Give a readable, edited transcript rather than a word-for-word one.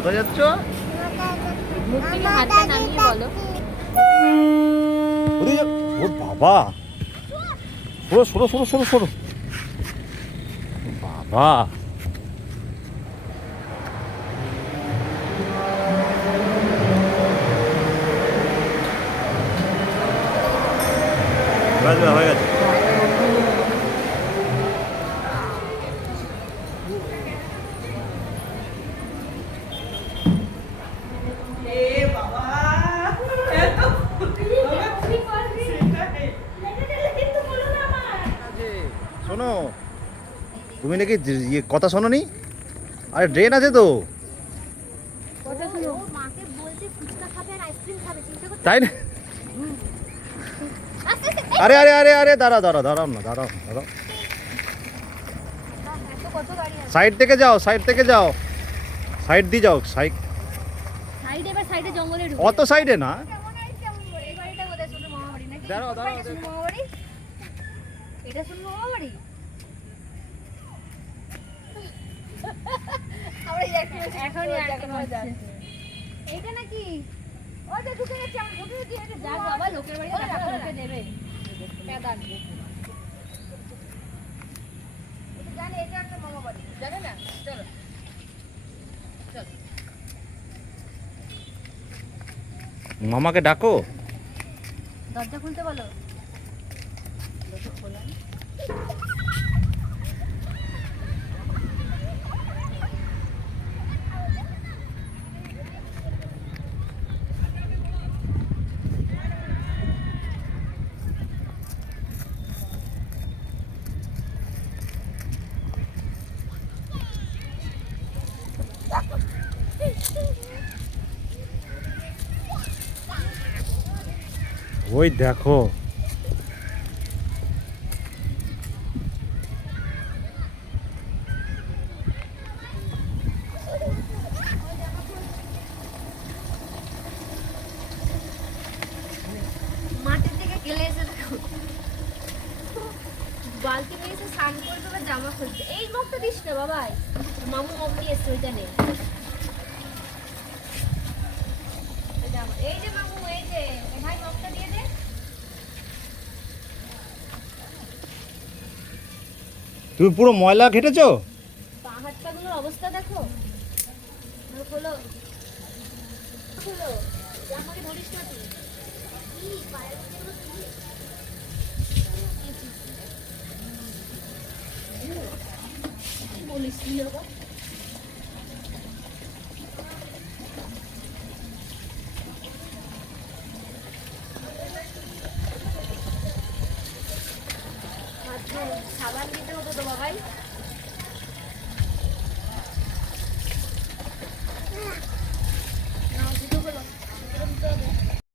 কোথায় যাচ্ছ? মুখ থেকে হাতটা নামিয়ে বলো। ও বাবা, সরো সরো সরো সরো সরো বাবা। হয়ে গেছে। শোনো, তুমি নাকি ইয়ে কথা শোনোনি? আরে ড্রেন আছে তো, তাই না? আরে আরে আরে আরে দাঁড়াও দাঁড়াও দাঁড়াও না, দাঁড়াও দাঁড়াও। সাইড থেকে যাও, সাইড থেকে যাও, সাইড দিয়ে যাও। সাইড অত সাইডে না। দাঁড়াও দাঁড়াও, এটা শুনবো মামা বাড়ি। এইটা নাকি ওই যে ঢুকে গেছে, আমি ঢুকে গেছি। যা বাবা, লোকের বাড়ি লোকে দেবে পেদান। এটা জানি, এটা একটা মামা বাড়ি, জানে না? চলো চলো, মামাকে ডাকো। দরজা খুলতে বলো। ওই দেখো, মাটির থেকে গেলে এসে দেখো বালতি নিয়ে এসে স্নান করে দেবে, জামা খুলছে। এই মগটা দিস না বাবাই, মামু মগ নিয়ে এসছে, ওইটা নেই। এই যে মামু, এই যে ভাই মগটা দিয়ে দে। তুমি পুরো ময়লা ঘেটেছো। পা হাত পাগুলোর অবস্থা দেখো। খোলো খোলো, আমাকে ধরিস না তুই। কি পায়ের উপরে কি বলিস তুই বাবা? সাবান দিতে হতো তো বাবাই।